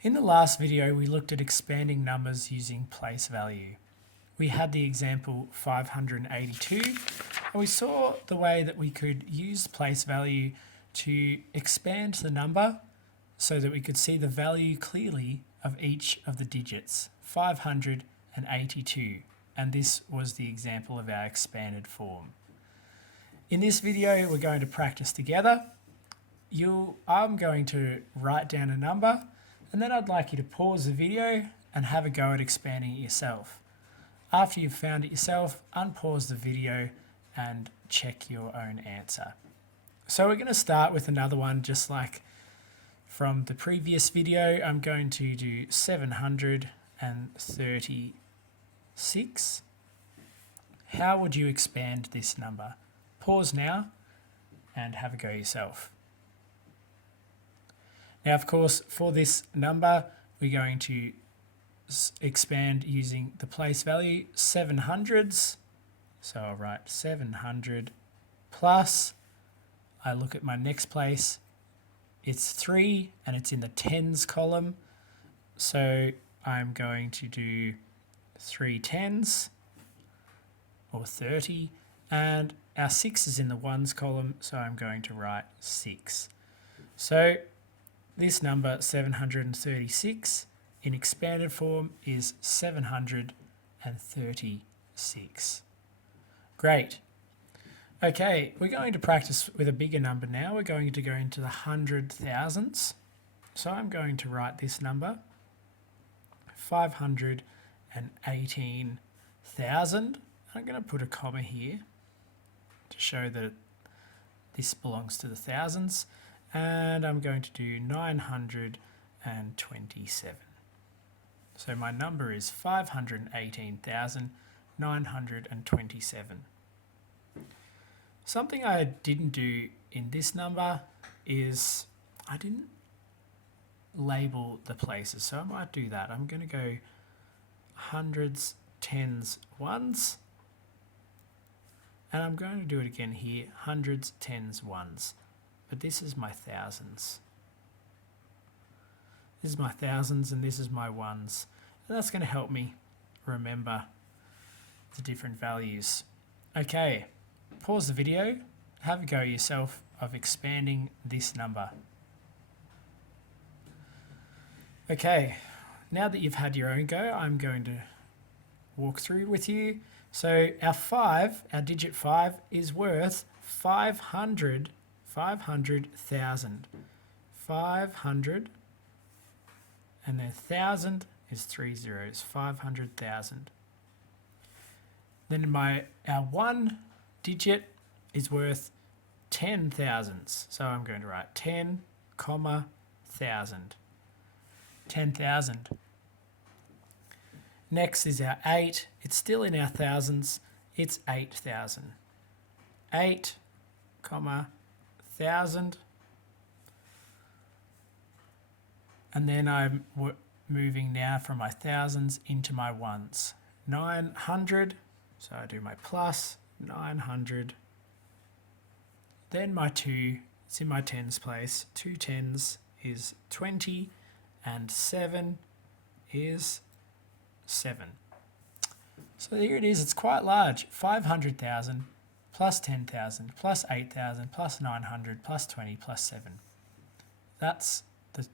In the last video, we looked at expanding numbers using place value. We had the example 582, and we saw the way that we could use place value to expand the number so that we could see the value clearly of each of the digits, 582, and this was the example of our expanded form. In this video, we're going to practice together. I'm going to write down a number, and then I'd like you to pause the video and have a go at expanding it yourself. After you've found it yourself, unpause the video and check your own answer. So we're going to start with another one just like from the previous video. I'm going to do 736. How would you expand this number? Pause now and have a go yourself. Now, of course, for this number, we're going to expand using the place value, 700s. So I'll write 700 plus, I look at my next place, it's 3 and it's in the tens column. So I'm going to do 3 tens or 30, and our 6 is in the ones column, so I'm going to write 6. So this number 736 in expanded form is 736. Great. Okay, we're going to practice with a bigger number now. We're going to go into the hundred thousands. So I'm going to write this number, 518,000. I'm going to put a comma here to show that this belongs to the thousands. And I'm going to do 927. So my number is 518,927. Something I didn't do in this number is I didn't label the places, so I might do that. I'm going to go hundreds, tens, ones, and I'm going to do it again here, hundreds, tens, ones. But this is my thousands. This is my thousands and this is my ones. And that's going to help me remember the different values. Okay, pause the video, have a go yourself of expanding this number. Okay, now that you've had your own go, I'm going to walk through with you. So our digit 5 is worth 500,000. 500, and then 1,000 is 3 zeros, 500,000. Then our one digit is worth 10 thousands. So I'm going to write 10, comma, 1,000. 10,000. Next is our 8. It's still in our thousands. It's 8,000. 8, comma, 1,000. And then I'm moving now from my thousands into my ones. 900, so I do my plus, 900. Then my 2, it's in my tens place. 2 tens is 20, and 7 is 7. So here it is, it's quite large, 500,000 plus 10,000 plus 8,000 plus 900 plus 20 plus 7. That's the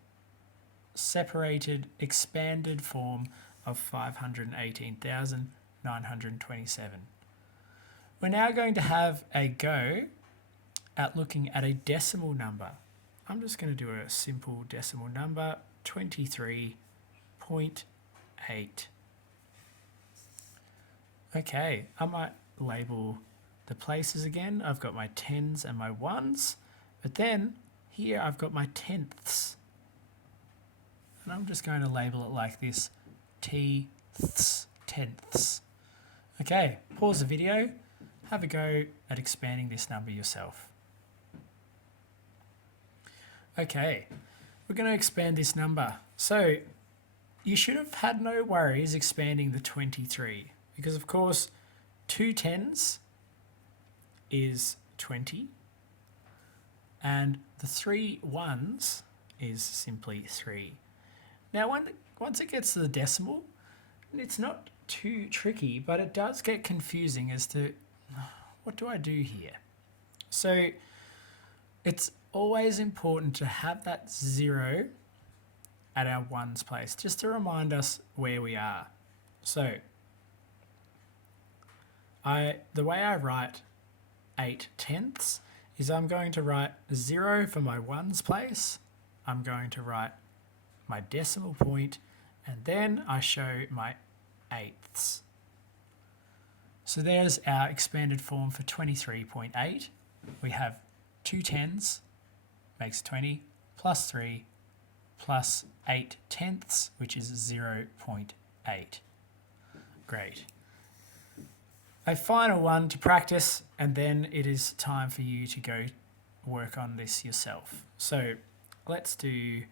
separated, expanded form of 518,927. We're now going to have a go at looking at a decimal number. I'm just going to do a simple decimal number, 23.8. Okay, I might label the places again. I've got my tens and my ones, but then here I've got my tenths. And I'm just going to label it like this, tenths. Okay, pause the video, have a go at expanding this number yourself. Okay, we're going to expand this number. So you should have had no worries expanding the 23 because of course 2 tens is 20 and the 3 ones is simply 3. Now, once it gets to the decimal, it's not too tricky, but it does get confusing as to what do I do here? So it's always important to have that 0 at our ones place, just to remind us where we are. So the way I write 8/10 is I'm going to write 0 for my ones place, I'm going to write my decimal point, and then I show my eighths. So there's our expanded form for 23.8. We have 2 tens, makes 20, plus 3, plus 8/10, which is 0.8. Great. A final one to practice, and then it is time for you to go work on this yourself. So let's do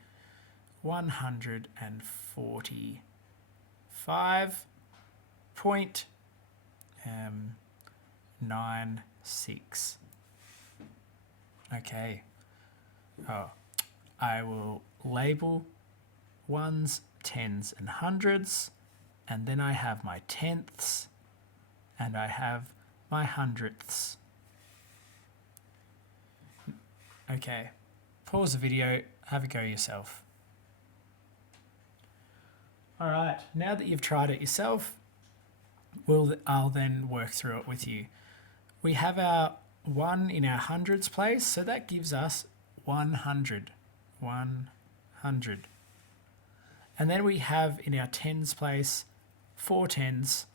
145.96. Okay. I will label ones, tens, and hundreds, and then I have my tenths, and I have my hundredths. Okay, pause the video, have a go yourself. All right, now that you've tried it yourself, I'll then work through it with you. We have our 1 in our hundreds place, so that gives us 100. 100. And then we have in our tens place 4 tens.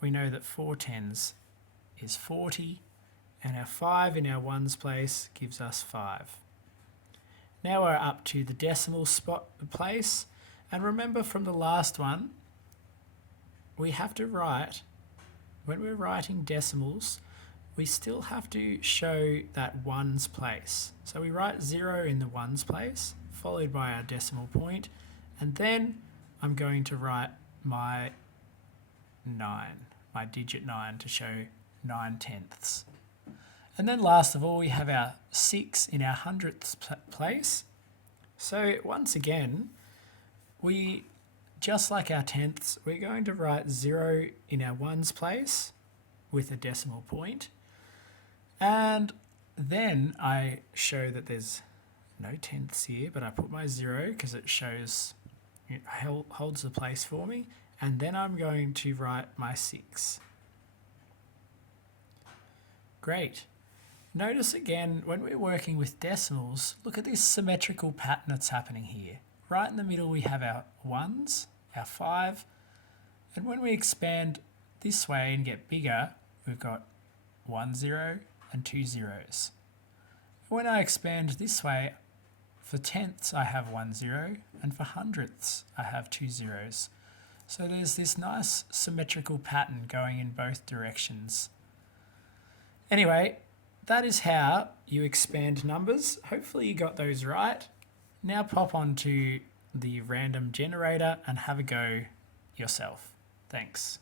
We know that 4 tens is 40, and our 5 in our ones place gives us 5. Now we're up to the decimal spot place, and remember from the last one, we have to write, when we're writing decimals, we still have to show that ones place. So we write 0 in the ones place, followed by our decimal point, and then I'm going to write my 9, my digit 9, to show 9/10. And then last of all, we have our 6 in our hundredths place. So once again, just like our tenths, we're going to write 0 in our ones place with a decimal point. And then I show that there's no tenths here, but I put my 0 because it shows, it holds the place for me. And then I'm going to write my 6. Great. Notice again, when we're working with decimals, look at this symmetrical pattern that's happening here. Right in the middle we have our ones, our 5, and when we expand this way and get bigger, we've got 1 0 and 2 zeros. When I expand this way, for tenths I have 1 0, and for hundredths I have 2 zeros. So there's this nice symmetrical pattern going in both directions. Anyway, that is how you expand numbers. Hopefully you got those right. Now pop onto the random generator and have a go yourself. Thanks.